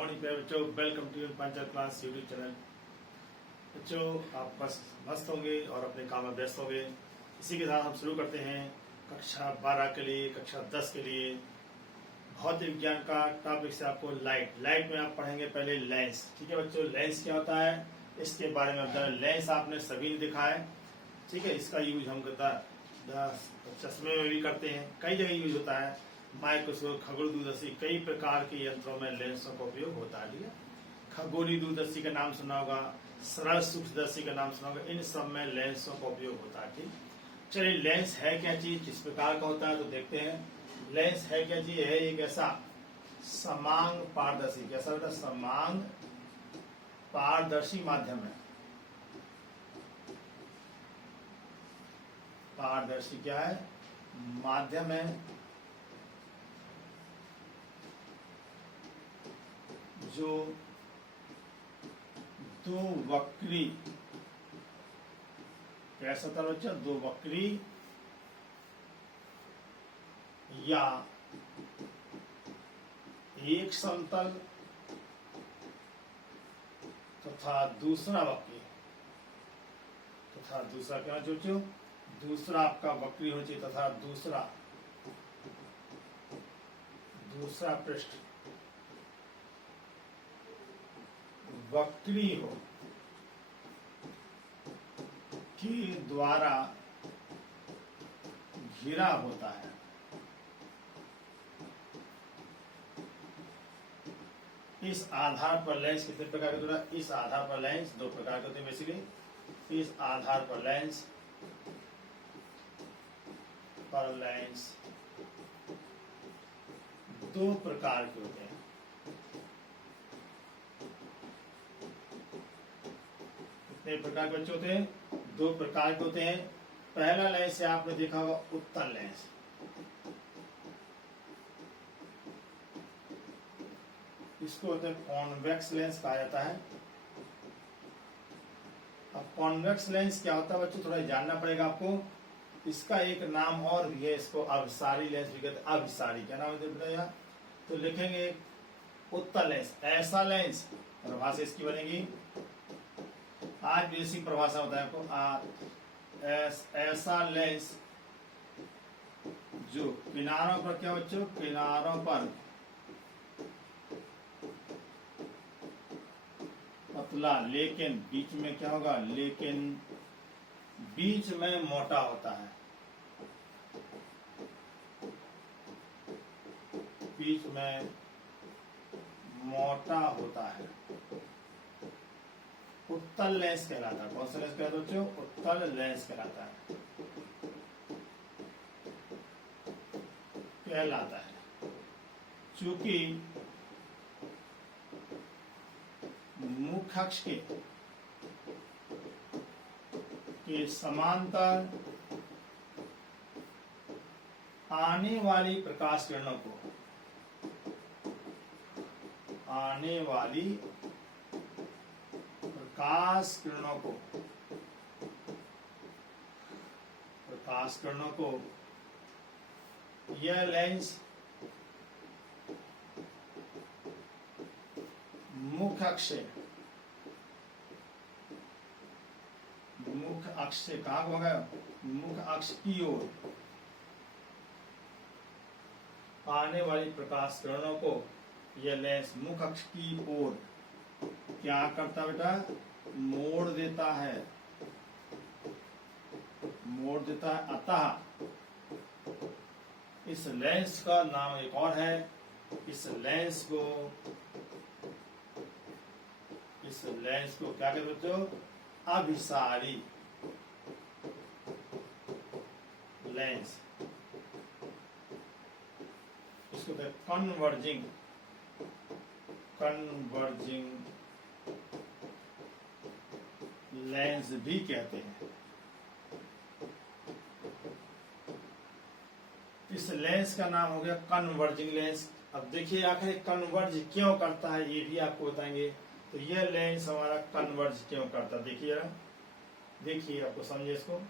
Morning प्यारे बच्चों, welcome to your Panchayat class YouTube channel. बच्चों, आप बस मस्त होंगे और अपने काम में व्यस्त होंगे। इसी के साथ हम शुरू करते हैं कक्षा 12 के लिए, कक्षा 10 के लिए भौतिक विज्ञान का टॉपिक से आपको लाइट में आप पढ़ेंगे पहले लेंस। ठीक है बच्चों, लेंस क्या होता है इसके बारे में बताना। लेंस आपने सभी ने देखा है, ठीक है। इसका यूज हम चश्मे में भी करते हैं, कई जगह यूज होता है। माइक्रोस्कोप, खगोलीय दूरदर्शी, कई प्रकार के यंत्रों में लेंसों का उपयोग होता है। ठीक है, खगोलीय दूरदर्शी का नाम सुना होगा, सरल सूक्ष्मदर्शी का नाम सुना होगा, इन सब में लेंसों का उपयोग होता है। ठीक, चलिए लेंस है क्या चीज, किस प्रकार का होता है तो देखते हैं। लेंस है क्या चीज, है एक ऐसा समांग पारदर्शी, कैसा होता है, समांग पारदर्शी माध्यम है। पारदर्शी क्या है, माध्यम है जो दो वक्री, कैसा था बच्चा, दो वक्री या एक समतल तथा दूसरा वक्री, तथा दूसरा क्या सोचो, दूसरा आपका वक्री होना चाहिए तथा दूसरा पृष्ठ वक्री हो के द्वारा घिरा होता है। इस आधार पर लेंस कितने प्रकार के होता है, इस आधार पर लेंस दो प्रकार के होते हैं बेसिकली। इस आधार पर लेंस दो प्रकार के होते हैं। कितने प्रकार के बच्चे होते हैं, दो प्रकार के होते हैं। पहला लेंस है, आपने देखा होगा उत्तल लेंस। इसको होता है कॉन्वेक्स लेंस कहा जाता है। अब कॉन्वेक्स लेंस क्या होता है बच्चों, थोड़ा जानना पड़ेगा आपको। इसका एक नाम और भी है, इसको अभिसारी लेंस भी कहते हैं। अभिसारी क्या नाम है बताइए, तो लिखेंगे उत्तल लेंस, ऐसा लेंस, परिभाषा इसकी बनेगी, आज भी इसी परिभाषा होता है आपको। ऐसा लेंस जो किनारों पर, क्या बच्चों, किनारों पर पतला, लेकिन बीच में क्या होगा, लेकिन बीच में मोटा होता है। बीच में मोटा होता है, उत्तल लेंस कहलाता है। कौन सा लेंस कहलाता है बच्चों, उत्तल लेंस कहलाता है। चूंकि मुख्य अक्ष के समांतर आने वाली प्रकाश किरणों को, यह लेंस मुख्य अक्ष से कहाँ होगा, मुख्य अक्ष की ओर आने वाली प्रकाश किरणों को यह लेंस मुख्य अक्ष की ओर क्या करता बेटा, मोड़ देता है। अतः इस लेंस का नाम एक और है। इस लेंस को क्या कहते हैं बच्चों, अभिसारी लेंस। इसको कहते हैं कन्वर्जिंग लेंस भी कहते हैं। इस लेंस का नाम हो गया कन्वर्जिंग लेंस। अब देखिए आखिर कन्वर्ज क्यों करता है ये भी आपको बताएंगे। तो यह लेंस हमारा कन्वर्ज क्यों करता है, देखिए आपको समझिए इसको।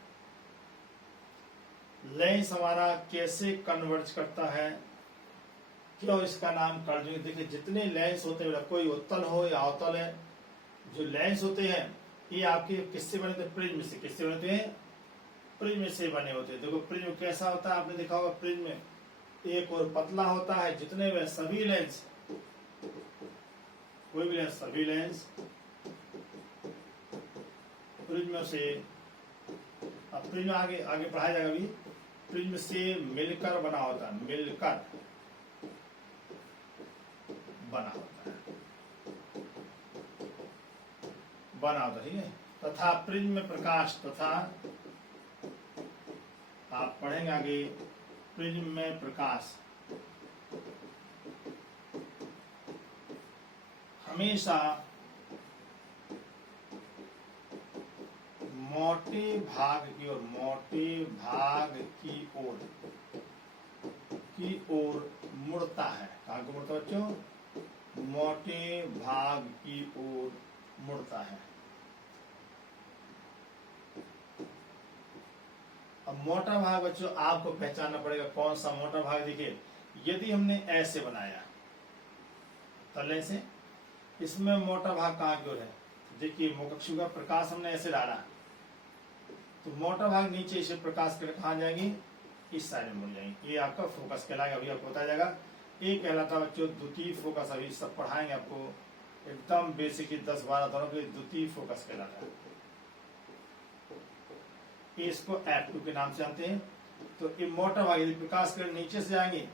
लेंस हमारा कैसे कन्वर्ज करता है, क्यों इसका नाम कर्णजुगी? देखिए जितने लेंस होते हैं, कोई उत्तल हो या अवतल है, जो लेंस होते हैं ये आपके किससे बने थे? प्रिज्म से। किससे बने थे? प्रिज्म से बने होते हैं। देखो प्रिज्म कैसा होता है, आपने देखा होगा प्रिज्म में एक और पतला होता है, जितने वे सभी लेंस, कोई भी लेंस, सभी लेंस प्रिज्म से, अब प्रिज्म आगे आगे पढ़ाया जाएगा अभी, प्रिज्म से मिलकर बना होता है, मिलकर बना होता है, बना होता है, ठीक है। तथा प्रिज्म में प्रकाश, तथा आप पढ़ेंगे आगे, प्रिज्म में प्रकाश हमेशा मोटे भाग की ओर, मोटे भाग की ओर मुड़ता है। कहाँ को मुड़ता है बच्चों? मोटे भाग की ओर मुड़ता है। अब मोटा भाग बच्चों आपको पहचानना पड़ेगा, कौन सा मोटा भाग। देखिए यदि हमने ऐसे बनाया तले से, इसमें मोटा भाग कहाँ की ओर है? देखिए मुखक्षु का प्रकाश हमने ऐसे डाला तो मोटा भाग नीचे से प्रकाश के कहाँ जाएंगी? इस साइड में मुड़ जाएंगी। ये आपका फोकस कहलाएगा, अभी आपको बताया जाएगा। ये कहलाता है बच्चों द्वितीय फोकस। अभी सब पढ़ाएंगे आपको, एकदम बेसिक 10-12 दोनों के द्वितीय फोकस कहलाता है। इसको F2 के नाम से जानते हैं। तो ये मोटा भाग यदि प्रकाश किरण नीचे से जाएंगे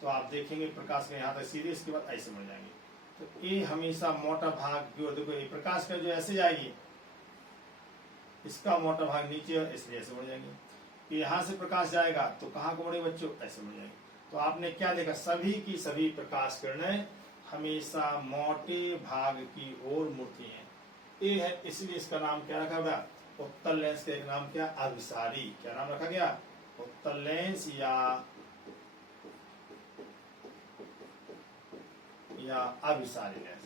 तो आप देखेंगे प्रकाश किरण यहाँ तक सीधे, इसके बाद ऐसे मुड़ जाएंगे। तो ये हमेशा मोटा भाग की ओर, देखो ये प्रकाश किरण जो ऐसे जाएगी, इसका मोटा भाग नीचे, इसलिए ऐसे मुड़ जाएंगे। यहाँ से प्रकाश जाएगा तो कहाँ को मुड़ेगी बच्चों? ऐसे मुड़ जाएंगे। तो आपने क्या देखा? सभी की सभी प्रकाश किरणें हमेशा मोटे भाग की ओर मुड़ती हैं। ये है, इसलिए इसका नाम क्या रखा गया? उत्तल लेंस का एक नाम क्या? अभिसारी। क्या नाम रखा गया? उत्तल लेंस या अभिसारी लेंस।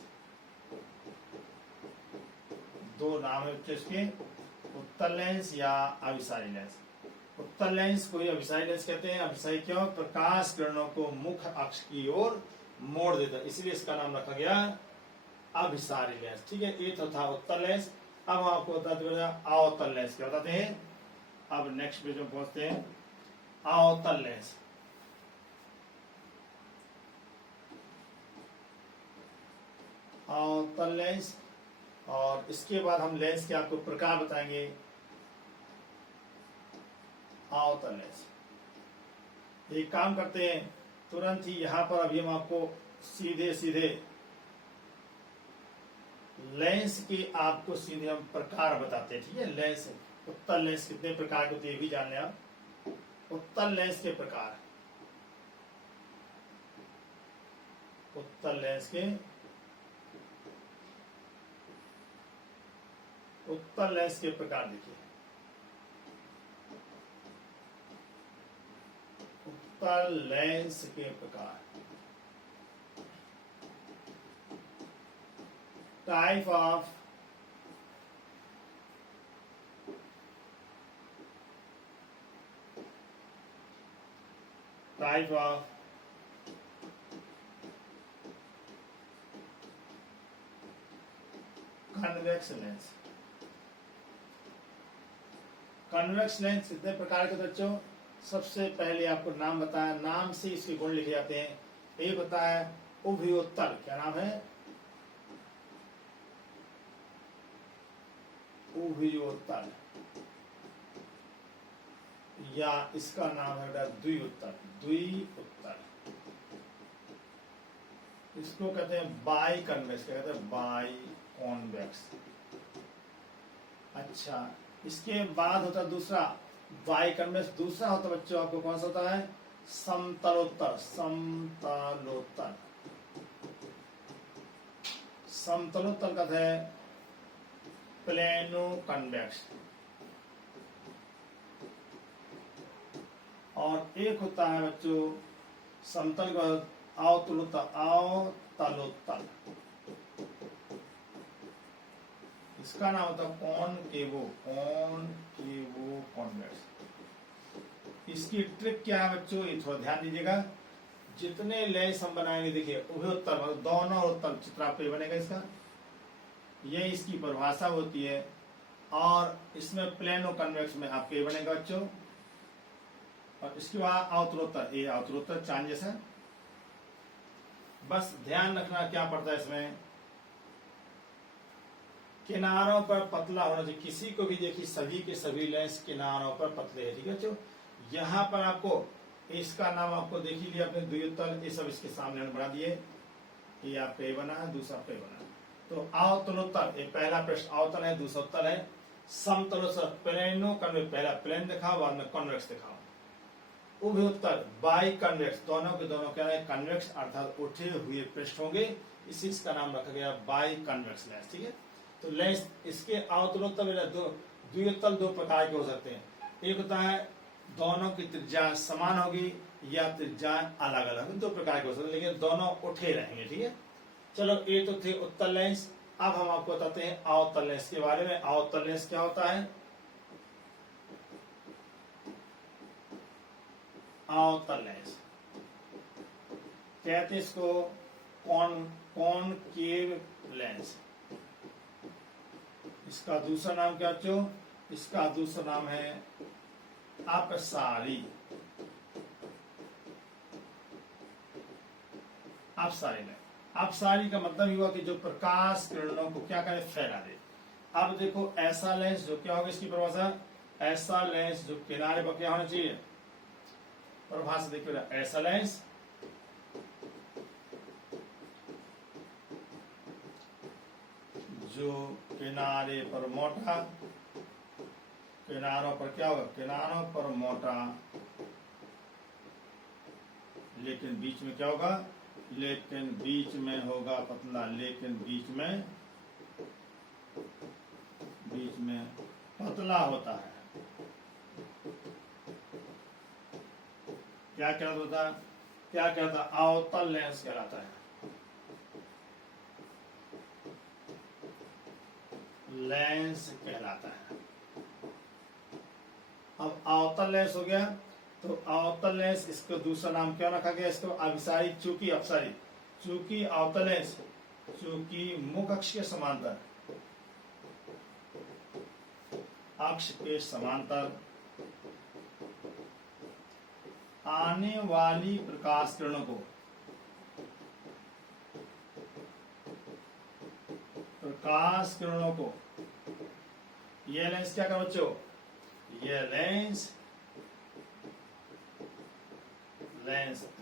दो नाम है इसके, उत्तल लेंस या अभिसारी लेंस। उत्तल लेंस को अभिसारी लेंस कहते हैं। अभिसारी क्यों? प्रकाश किरणों को मुख्य अक्ष की ओर मोड़ देता है, इसलिए इसका नाम रखा गया अभिसारी लेंस। ठीक है, ये तो था उत्तल लेंस। अब हम आपको बताते हैं अवतल लेंस। क्या बताते हैं? अब नेक्स्ट पेज में पहुंचते हैं, अवतल लेंस। अवतल लेंस, और इसके बाद हम लेंस के आपको प्रकार बताएंगे। अवतल लेंस एक काम करते हैं तुरंत ही, यहां पर अभी हम आपको सीधे सीधे लेंस के आपको सीधे हम प्रकार बताते हैं। ठीक है, लेंस, उत्तल लेंस कितने प्रकार के होते हैं ये भी जान लें आप। उत्तल लेंस के प्रकार, उत्तल लेंस के, उत्तल लेंस के प्रकार देखिए। उत्तल लेंस के प्रकार, type of convex lens. Convex lens कितने प्रकार के बच्चों? सबसे पहले आपको नाम बताया, नाम से इसके गुण लिखे जाते हैं। एक होता है उभयोत्तल। क्या नाम है? उभयोत्तल, या इसका नाम है द्विउत्तल। द्विउत्तल इसको कहते हैं बाई कन्वेक्स। क्या कहते हैं? By convex. अच्छा, इसके बाद होता है दूसरा बाई कन्वेक्स। दूसरा होता है बच्चों आपको कौन सा होता है? समतलोत्तल। समतलोत्तल, समतलोत्तल कहते हैं प्लेनो कन्वेक्स। और एक होता है बच्चों समतल का अवतलोत्तल। अवतलोत्तल इसका नाम होता है कॉनकेवो। कॉनवेक्स। इसकी ट्रिक क्या है बच्चों? ये थोड़ा ध्यान दीजिएगा। जितने लेंस हम बनाएंगे, देखिए उभयोत्तल मतलब दोनों उत्तल चित्र आपको ये बनेगा इसका, ये इसकी परिभाषा होती है। और इसमें प्लेनो कन्वेक्स में आपको ये बनेगा बच्चों। और इसके बाद अवतरोत्तर, ये अवतरोत्तर चांद जैसा। बस ध्यान रखना क्या पड़ता है इसमें, किनारों पर पतला होना चाहिए। किसी को भी देखिए सभी के सभी लेंस किनारों पर पतले है, ठीक है बच्चों। यहाँ पर आपको इसका नाम आपको देख ही लिया अपने द्वितल, ये सब इसके सामने हमने बना दिए। ये आपका ये बना है, दूसरा आपका ये बना है। तो अवतलोत्तर, ये पहला प्रश्न अवतल है, दूसरा उत्तल है। समतलोत्तर प्लेनो कन्वेक्स, पहला प्लेन दिखाओ बाद में कन्वेक्स दिखाओ। उभयोत्तल बाई कन्वेक्स, दोनों के दोनों क्या है कन्वेक्स अर्थात उठे हुए पृष्ठ होंगे, इसी इसका नाम रखा गया बाई कन्वेक्स लेंस, ठीक है। तो लेंस इसके अवतलोत्तर द्वितल दो प्रकार के हो सकते हैं। एक होता है दोनों की त्रिज्या समान होगी या त्रिज्या अलग अलग, दो प्रकार के हो सकते हैं, लेकिन दोनों उठे रहेंगे, ठीक है। चलो ये तो थे उत्तल लेंस। अब हम आपको बताते हैं अवतल लेंस के बारे में। अवतल लेंस क्या होता है? अवतल लेंस कहते हैं इसको कॉनकेव लेंस। इसका दूसरा नाम क्या बच्चों? इसका दूसरा नाम है अपसारी। अपसारी लेंस। अपसारी का मतलब ये हुआ कि जो प्रकाश किरणों को क्या करे, फैला दे। अब देखो ऐसा लेंस जो क्या होगा, इसकी परिभाषा, ऐसा लेंस जो किनारे पर क्या होना चाहिए, परिभाषा देखिए, ऐसा लेंस जो किनारे पर मोटा, किनारों पर क्या होगा, किनारों पर मोटा लेकिन बीच में क्या होगा, लेकिन बीच में होगा पतला, लेकिन बीच में पतला होता है। क्या कहलाता है? क्या कहता है? अवतल लेंस कहलाता है। लेंस कहलाता है। अब अवतल लेंस हो गया, तो अवतल लेंस, इसको दूसरा नाम क्या रखा गया, इसको अभिसारी, चूंकि अपसारी, चूंकि अवतल लेंस चूंकि मुख अक्ष के समांतर, अक्ष के समांतर आने वाली प्रकाश किरणों को, प्रकाश किरणों को, यह लेंस क्या कर बच्चों, यह लेंस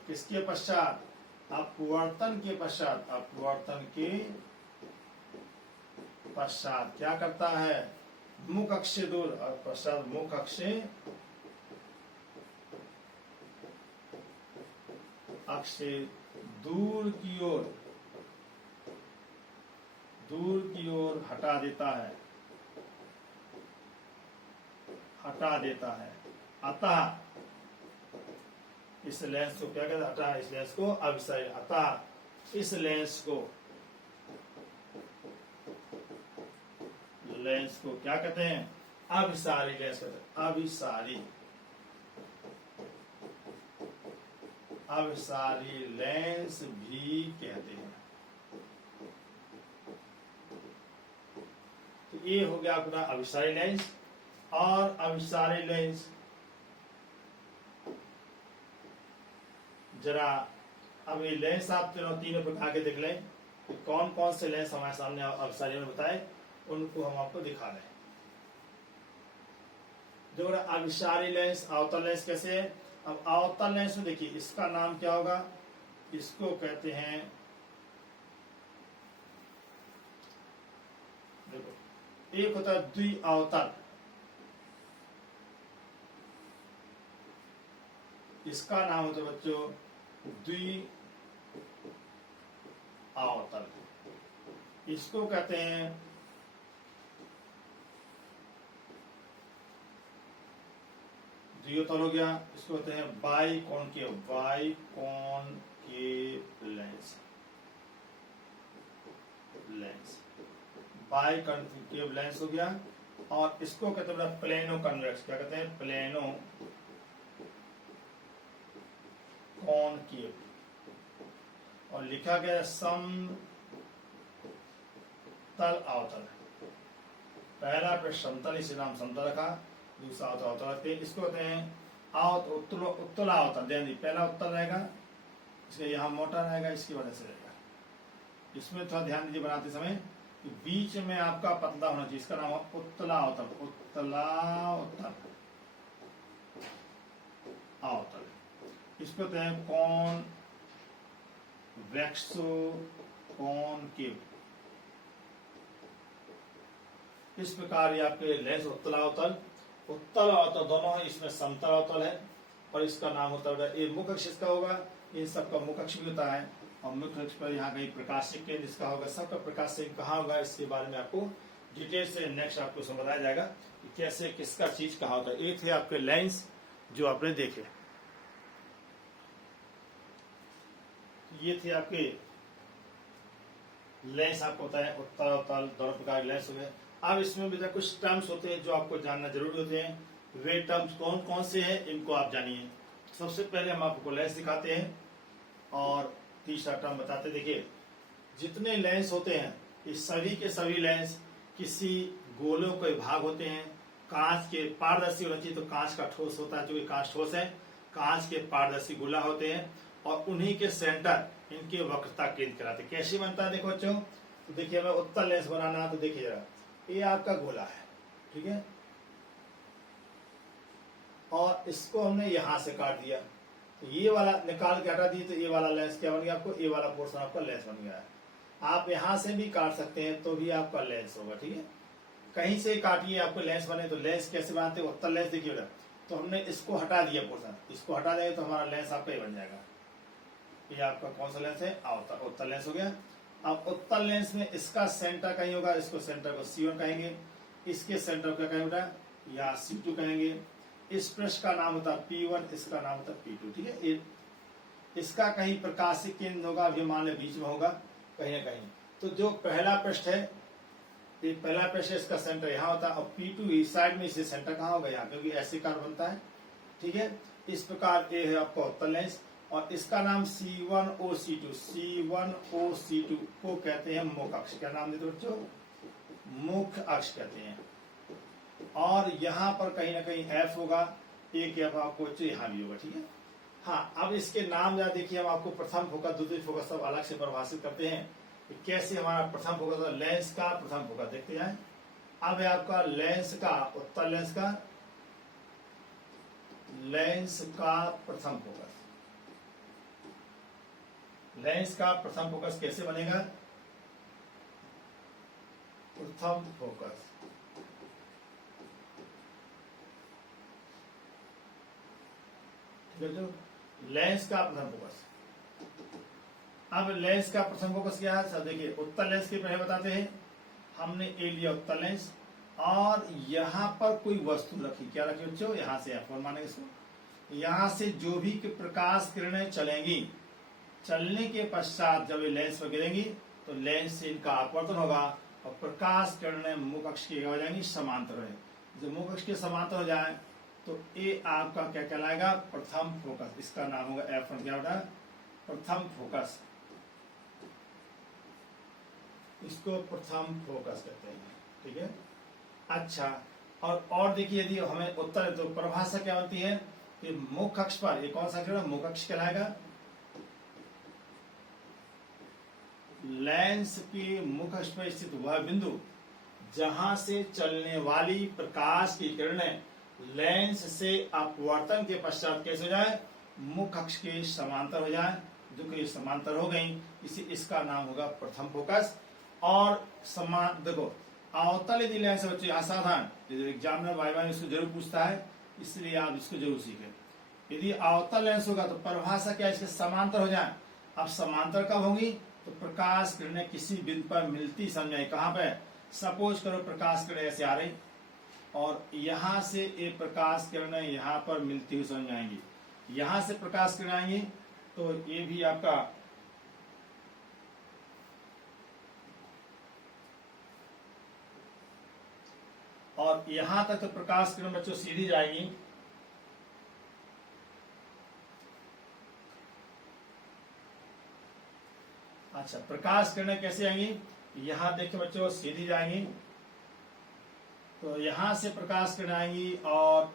किसके पश्चात, अपवर्तन के पश्चात, अपवर्तन के पश्चात क्या करता है, मुख अक्ष से दूर और पश्चात मुख अक्ष से अक्ष से दूर की ओर हटा देता है। अतः इस लेंस को क्या कहते हैं, अतः इस लेंस को अभिसारी, अतः इस लेंस को क्या कहते हैं, अभिसारी लेंस कहते हैं। अभिसारी लेंस भी कहते हैं। तो ये हो गया अपना अभिसारी लेंस। और अभिसारी लेंस जरा अब ये लेंस आप तीनों प्रकार के देख लें, कौन कौन से लेंस हमारे सामने अभिसारी में बताए, उनको हम आपको दिखा रहे हैं। जो अभिसारी लेंस, अवतल लेंस कैसे है। अब अवतल लेंस में देखिए इसका नाम क्या होगा, इसको कहते हैं, देखो एक होता है द्विअवतल, इसका नाम होता है बच्चों द्विअवतल, इसको कहते हैं द्विअवतल हो गया, इसको कहते हैं बाइकॉनकेव बाइकॉनकेव लेंस हो गया। और इसको कहते हैं प्लेनो कन्वेक्स, क्या कहते हैं, प्लेनो कॉनकेव और लिखा गया समतल अवतल। पहला प्रश्न समतल, इसे नाम समतल रखा। दूसरा अवतल रखते हैं, इसको कहते हैं उत्तल अवतल। ध्यान दी, पहला उत्तल रहेगा, इसलिए यहाँ मोटा रहेगा, इसकी वजह से रहेगा। इसमें थोड़ा ध्यान दीजिए बनाते समय कि बीच में आपका पतला होना चाहिए, इसका नाम है उत्तलावतल। उत्तलावतल अवतल। इसको कहते हैं कौन वैक्सो कॉनकेव। इस प्रकार ये आपके लेंस उत्तलावतल, उत्तल अवतल दोनों है। इसमें समतल अवतल है और इसका नाम होता है, ये मुख्य अक्ष इसका होगा, इन सबका मुख्य अक्ष भी होता है। और मुख्य अक्ष पर यहाँ कहीं प्रकाशिक केंद्र इसका होगा। सबका प्रकाशिक कहाँ होगा, इसके बारे में आपको डिटेल से नेक्स्ट आपको समझाया जाएगा कि कैसे किसका चीज कहाँ होता है। ये थे आपके लेंस जो आपने देखे, ये थे आपके लेंस। आपको होता है उत्तल अवतल, दोनों प्रकार के लेंस हो गए। अब इसमें भी कुछ टर्म्स होते हैं जो आपको जानना जरूरी होते हैं। वे टर्म्स कौन कौन से हैं, इनको आप जानिए। सबसे पहले हम आपको लेंस दिखाते हैं और तीसरा टर्म बताते। देखिए, जितने लेंस होते हैं ये सभी के सभी लेंस किसी गोलों के भाग होते हैं। कांच के पारदर्शी होना चाहिए, तो कांच का ठोस होता है, क्योंकि कांच ठोस है। कांच के पारदर्शी गोला होते हैं और उन्हीं के सेंटर इनके वक्रता केंद्र कहलाते हैं। कैसे बनता है देखो बच्चों, तो देखिए हमें उत्तल लेंस बनाना है, तो देखिए जरा, ये आपका गोला है, ठीक है, और इसको हमने यहां से काट दिया, तो ये वाला निकाल के हटा दिए, तो ये वाला लेंस क्या बन गया आपको, ये वाला पोर्शन आपका लेंस बन गया है। आप यहां से भी काट सकते हैं तो भी आपका लेंस होगा, ठीक है। कहीं से काटिए आपको लेंस बने, तो लेंस कैसे बनाते हैं, उत्तल लेंस देखिएगा, तो हमने इसको हटा दिया पोर्शन, इसको हटा देंगे तो हमारा लेंस आपका ही बन जाएगा। ये आपका कौन सा लेंस है, उत्तल लेंस हो गया। अब उत्तल लेंस में इसका सेंटर कहीं होगा, इसको सेंटर को C1 कहेंगे, इसके सेंटर का कहीं होगा या C2 कहेंगे। इस पृष्ठ का नाम होता है P1, इसका नाम होता है P2, ठीक है। इसका कहीं प्रकाशिक केंद्र होगा, अभी मान लो बीच में होगा कहीं ना कहीं। तो जो पहला पृष्ठ है, ये पहला पृष्ठ है, इसका सेंटर यहाँ होता है, और P2 इस साइड में, इसे सेंटर कहाँ होगा, यहाँ, क्योंकि ऐसे कार बनता है, ठीक है। इस प्रकार ये है आपका उत्तल लेंस, और इसका नाम C1OC2 को कहते हैं मुख्य अक्ष। क्या नाम देते बच्चों, मुख्य अक्ष कहते हैं। और यहाँ पर कहीं ना कहीं F होगा, एक F आपको यहाँ भी होगा, ठीक है। हाँ, अब इसके नाम जरा देखिए, हम आपको प्रथम फोकस, द्वितीय फोकस सब अलग से परिभाषित करते हैं। कैसे हमारा प्रथम फोकस, लेंस का प्रथम फोकस देखते जाए। अब है आपका लेंस का, उत्तल लेंस का प्रथम फोकस। लेंस का प्रथम फोकस कैसे बनेगा, प्रथम फोकस, ठीक है, जो लेंस का प्रथम फोकस। अब लेंस का प्रथम फोकस क्या है, सब देखिए, उत्तल लेंस के पहले बताते हैं। हमने ए लिया उत्तल लेंस, और यहां पर कोई वस्तु रखी, क्या रखी बच्चों, यहां से F1 मानेंगे इसको। यहां से जो भी प्रकाश किरणें चलेंगी, चलने के पश्चात जब ये लेंस पर गिरेंगी तो लेंस से इनका अपवर्तन होगा और प्रकाश किरणें मुख्य अक्ष की हो जाएंगी समांतर है। जब मुख्य अक्ष के समांतर हो जाए तो ये आपका क्या कहलाएगा, प्रथम फोकस। इसका नाम होगा F1, क्या होगा, प्रथम फोकस। इसको प्रथम फोकस कहते हैं, ठीक है। अच्छा, और देखिए, यदि हमें उत्तर, तो परिभाषा क्या बनती है कि मुख्य अक्ष पर, ये कौन सा किरण मुख्य अक्ष कहलाएगा, लेंस के मुख्य अक्ष पर स्थित वह बिंदु जहां से चलने वाली प्रकाश की किरणें लेंस से अपवर्तन के पश्चात कैसे हो जाए, मुख्य अक्ष के समांतर हो जाए। जो कि समांतर हो गई, इसका नाम होगा प्रथम फोकस। और समान देखो, अवतल यदि लेंस है बच्चे, असाधारण एग्जामिनर वाइवा इसको जरूर पूछता है, इसलिए आप इसको जरूर सीखें। यदि अवतल लेंस होगा तो परिभाषा क्या है, इसके समांतर हो जाए। अब समांतर कब होंगी, तो प्रकाश किरणें किसी बिंदु पर मिलती समझाए। कहां पे, सपोज करो प्रकाश किरणें ऐसे आ रही और यहां से ये प्रकाश किरणें यहां पर मिलती हुई समझ आएंगी। यहां से प्रकाश किरणें आएंगी तो ये भी आपका और यहां तक तो प्रकाश किरण बच्चों सीधी जाएगी। अच्छा, प्रकाश किरणें कैसे आएंगी? यहाँ देखिए बच्चों, सीधी जाएंगी, तो यहां से प्रकाश किरणें आएंगी और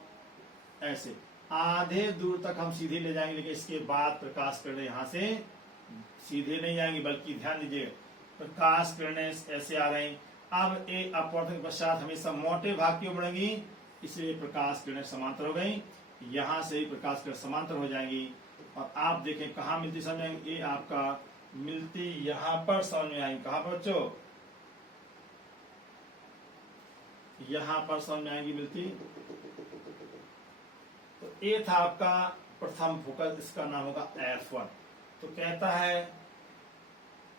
ऐसे आधे दूर तक हम सीधे ले जाएंगे, लेकिन इसके बाद प्रकाश किरणें यहां से सीधे नहीं आएंगी, बल्कि ध्यान दीजिए, प्रकाश किरणें ऐसे आ रही। अब ये अपवर्तन के पश्चात हमेशा मोटे भाग की ओर बढ़ेंगी, इसलिए प्रकाश किरणें समांतर हो गई। यहां से ही प्रकाश किरण समांतर हो जाएंगी, और आप देखें कहाँ मिलती समझ आएंगी, ये आपका मिलती यहां पर समझ में आएंगी। कहां पर बच्चों? यहां पर समझ में आएंगी मिलती। तो ये था आपका प्रथम फोकस, इसका नाम होगा F1। तो कहता है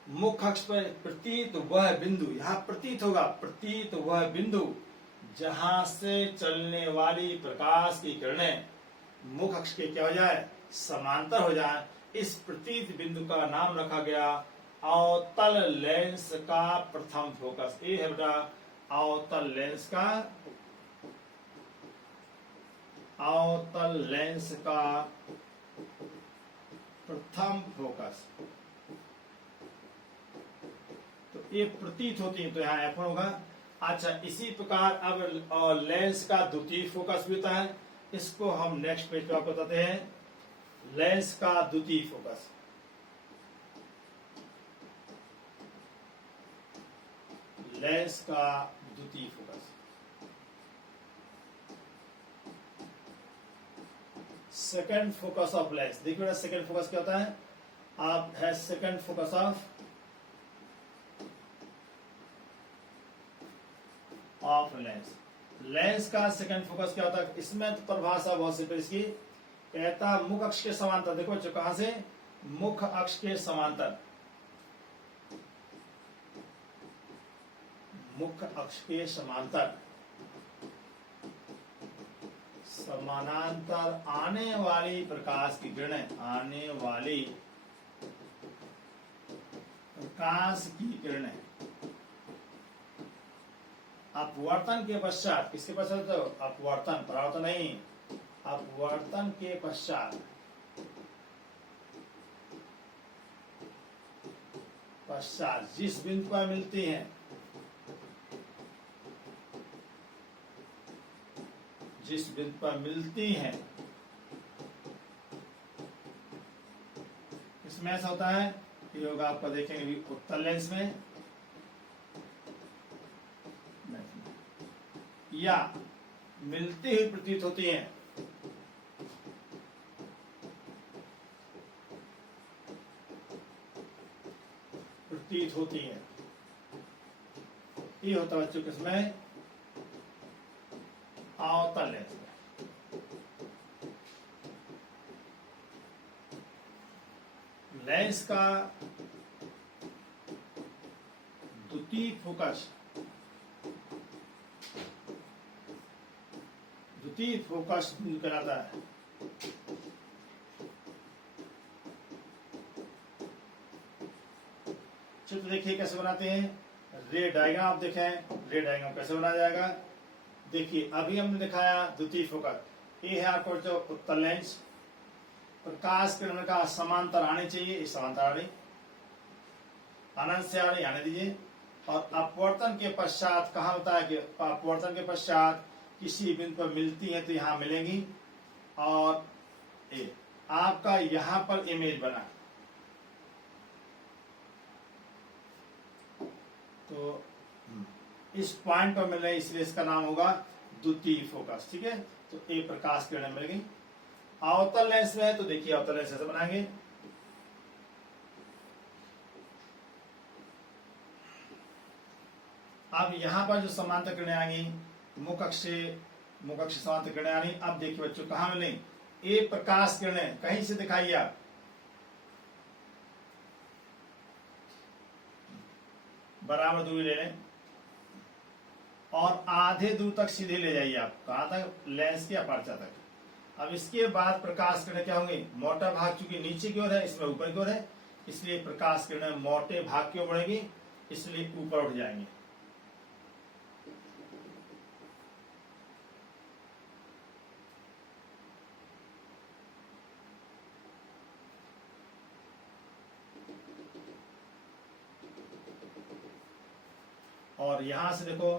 मुख्य अक्ष पर प्रतीत वह बिंदु, यहां प्रतीत होगा, प्रतीत वह बिंदु जहां से चलने वाली प्रकाश की किरणें मुख्य अक्ष के क्या हो जाए? समांतर हो जाए। इस प्रतीत बिंदु का नाम रखा गया अवतल लेंस का प्रथम फोकस। ये है बेटा अवतल लेंस का, अवतल लेंस का प्रथम फोकस। तो ये प्रतीत होती है, तो यहाँ F1 होगा। अच्छा, इसी प्रकार अब लेंस का द्वितीय फोकस भी होता है, इसको हम नेक्स्ट पेज पे आपको बताते हैं। लेंस का द्वितीय फोकस, लेंस का द्वितीय focus, second focus of lens. देखिए बेटा, सेकंड फोकस क्या होता है? आप है second focus of lens. Lens का सेकंड फोकस क्या होता है? इसमें तो परिभाषा बहुत सिंपल इसकी, कहता मुख्य अक्ष के समांतर। देखो बच्चों, कहां से? मुख्य अक्ष के समांतर, मुख्य अक्ष के समांतर समानांतर आने वाली प्रकाश की किरणें, आने वाली प्रकाश की किरणें अपवर्तन के पश्चात, किसके पश्चात? तो अपवर्तन, परावर्तन नहीं, अपवर्तन के पश्चात, जिस बिंदु पर मिलती हैं, जिस बिंदु पर मिलती हैं, इसमें ऐसा होता है कि होगा, आपका देखेंगे अभी उत्तल लेंस में, या मिलती हुई प्रतीत होती हैं, प्रतीत होती हैं। ये होता है बच्चों किसमें? अवतल लेंस में। लेंस का द्वितीय फोकस, द्वितीय फोकस कहलाता है। चित्र देखिए कैसे बनाते हैं, रे डायग्राम। आप देखें रे डायग्राम कैसे बनाया जाएगा। देखिए अभी हमने दिखाया द्वितीय फोकस, ये है आपको जो उत्तल लेंस, प्रकाश किरण का समांतर आने चाहिए, इस समांतर आने, अनंत से आने दीजिए। और अपवर्तन के पश्चात कहा होता है कि अपवर्तन के पश्चात किसी बिंदु पर मिलती है तो यहां मिलेंगी, और आपका यहां पर इमेज बना, तो इस पॉइंट पर मिल रहे, इसलिए इसका नाम होगा द्वितीय फोकस। ठीक है, तो ये प्रकाश किरण मिल गई। अवतल लेंस में है, तो देखिए अवतल लेंस ऐसे बनाएंगे। अब यहां पर जो समांतर किरणें आएंगी, मुख्य अक्ष से समांतर किरणें आनी। अब देखिए बच्चों कहां मिलेंगे? ये प्रकाश किरणें कहीं से दिखाइए आप, बराबर दूरी ले लें और आधे दूर तक सीधे ले जाइए आप, कहां तक? लेंस के अपर्चर तक। अब इसके बाद प्रकाश किरणें क्या होंगी? मोटा भाग चूंकि नीचे की ओर है, इसमें ऊपर की ओर है, इसलिए प्रकाश किरणें मोटे भाग की ओर बढ़ेगी, इसलिए ऊपर उठ जाएंगे। और यहां से देखो,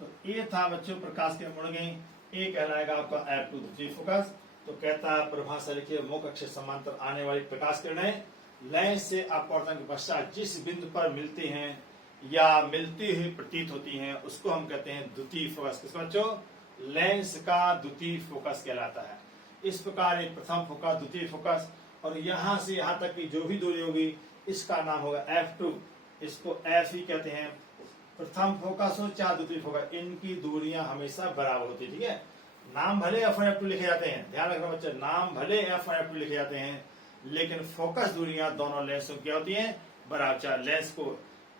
तो ये था बच्चों प्रकाश के मुड़गे, ये कहलाएगा आपका F2 द्वितीय फोकस। तो कहता है परिभाषा लिखिए, मुख्य अक्ष समांतर आने वाली प्रकाश किरणें लेंस से अपवर्तन के पश्चात जिस बिंदु पर मिलती हैं या मिलती हुई प्रतीत होती हैं उसको हम कहते हैं द्वितीय फोकस। किस बच्चों? लेंस का द्वितीय फोकस कहलाता है। इस प्रकार एक प्रथम फोकस, द्वितीय फोकस, और यहां से यहां तक की जो भी दूरी होगी इसका नाम होगा F2। इसको F ही कहते हैं। प्रथम फोकस हो चाहे द्वितीय फोकस, इनकी दूरियां हमेशा बराबर होती है। ठीक है, नाम भले F1 F2 लिखे जाते हैं, ध्यान रखना बच्चे, नाम भले F1 F2 लिखे जाते हैं, लेकिन फोकस दूरियां दोनों लेंस क्या होती हैं? बराबर। चाहे लेंस को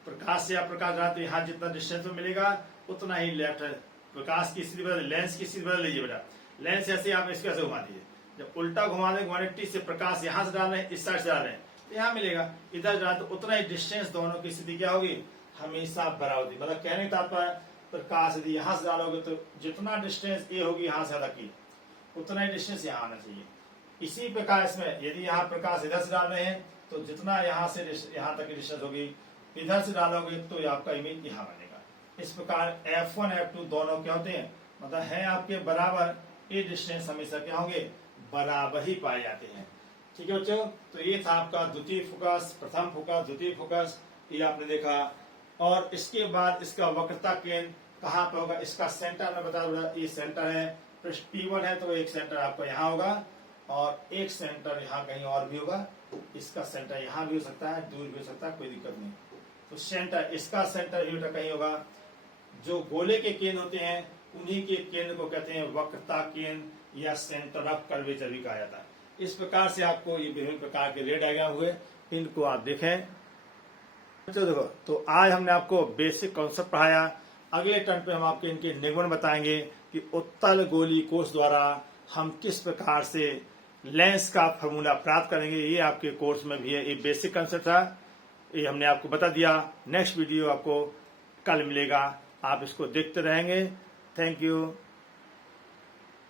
प्रकाश से आप प्रकाश डालते हैं, यहाँ जितना डिस्टेंस में मिलेगा उतना ही लेफ्ट है। प्रकाश की स्थिति बदल, लेंस की स्थिति बदल लीजिए बेटा। लेंस ऐसे आप इसको ऐसे घुमा दीजिए, जब उल्टा घुमा दें 180 से, प्रकाश यहां से डाल रहे हैं, इस साइड से डाल रहे हैं, तो यहाँ मिलेगा, इधर डाल, तो उतना ही डिस्टेंस दोनों की स्थिति क्या होगी? हमेशा बराबर होगी। मतलब कहने का तात्पर्य, प्रकाश यदि यहां से डालोगे तो जितना डिस्टेंस ये होगी यहां से अलग की, उतना ही डिस्टेंस यहाँ आना चाहिए। इसी प्रकार इसमें यदि यहाँ प्रकाश इधर से डाल रहे हैं तो जितना यहाँ से यहाँ तक की डिस्टेंस होगी, इधर से डालोगे तो आपका इमेज यहाँ बनेगा। इस प्रकार F1 F2 दोनों क्या होते हैं? मतलब है आपके बराबर, ये डिस्टेंस हमेशा क्या होंगे? बराबर ही पाए जाते हैं। ठीक है बच्चों, तो ये था आपका द्वितीय फोकस, प्रथम फोकस, द्वितीय फोकस, ये आपने देखा। और इसके बाद इसका वक्रता केंद्र कहाँ पे होगा? इसका सेंटर में बता दूंगा, ये सेंटर है, पृष्ठ P1 है तो एक सेंटर आपका यहाँ होगा और एक सेंटर यहाँ कहीं और भी होगा। इसका सेंटर यहाँ भी हो सकता है, दूर भी हो सकता है, कोई दिक्कत नहीं। तो सेंटर, इसका सेंटर भी कहीं होगा। जो गोले के केंद्र होते हैं उन्हीं के केंद्र को कहते हैं वक्रता केंद्र या सेंटर ऑफ कर्वेचर भी कहा जाता है। इस प्रकार से आपको ये विभिन्न प्रकार के रे डायग्राम हुए, इनको आप देखें। देखो, तो आज हमने आपको बेसिक कॉन्सेप्ट पढ़ाया। अगले टर्न पे हम आपके इनके निगमन बताएंगे कि उत्तल गोली कोष द्वारा हम किस प्रकार से लेंस का फॉर्मूला प्राप्त करेंगे। ये आपके कोर्स में भी है, ये बेसिक कंसेप्ट था, ये हमने आपको बता दिया। नेक्स्ट वीडियो आपको कल मिलेगा, आप इसको देखते रहेंगे। Thank you.